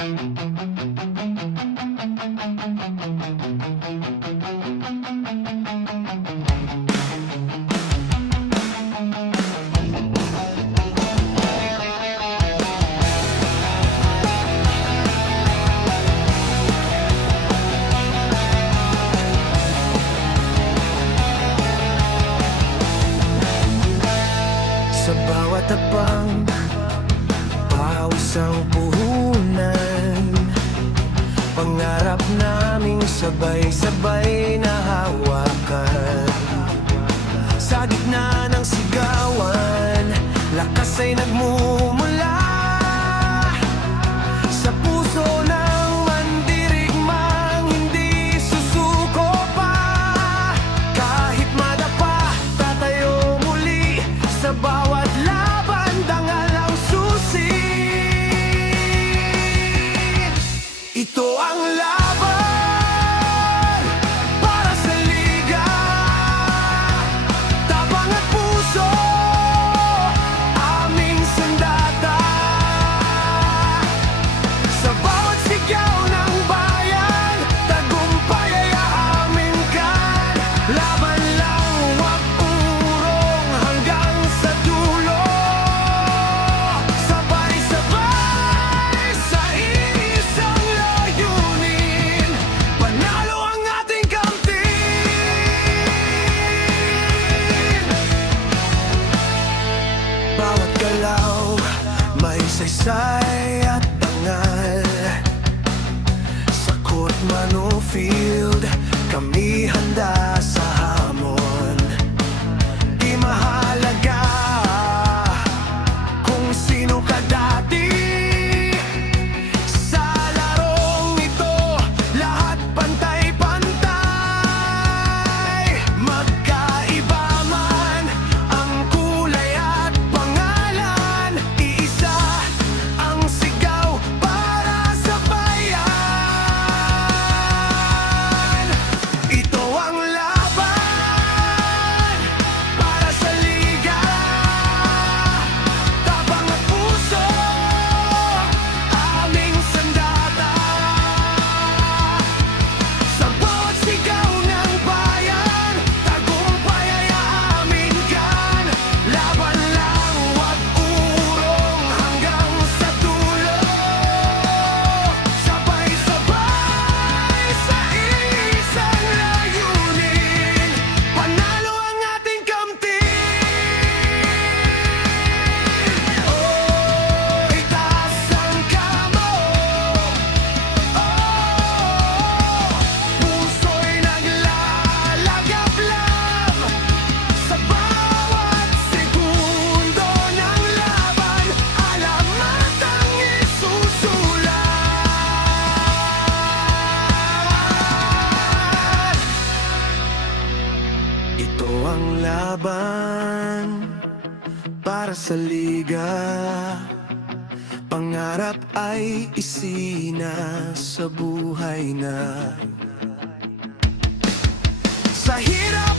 Sa bawat hakbang, pawis ang puhunan. Pangarap naming sabay-sabay na hawakan. Sa gitna ng sigawan, lakas ay nagmumula sa puso ng mandirigmang hindi susuko pa. Kahit madapa, tatayo muli sa bawat laban, dangal ang susi. Ito ang laban para sa liga, tapang at puso, aming sandata. Sa bawat sigaw ng bayan, tagumpay ay aamin kan. Laban lang, wag urong hanggang sa dulo. Sabay-sabay sa isang layunin, panalo ang ating kamtin. Bawat galaw may saysay at dangal. Sa court man o field, kami handa sa hamon. Di mahalaga kung sino ka dati. Sa larong ito, lahat pantay-pantay. Magkaiba man ang kulay at pangalan, iisa ang sigaw para sa bayan. Ito ang laban para sa liga, tapang at puso, aming sandata. Sa bawat sigaw ng bayan, tagumpay ay aamin kan. Laban lang, wag urong hanggang sa dulo. Sabay-sabay sa isang layunin, panalo ang ating kamtin. Oh, itaas ang kamao. Puso'y naglalagablab sa bawat segundo ng laban. Alamat ang isusulat. Ito ang laban para sa liga. Pangarap ay isina sa buhay na. Sa hirap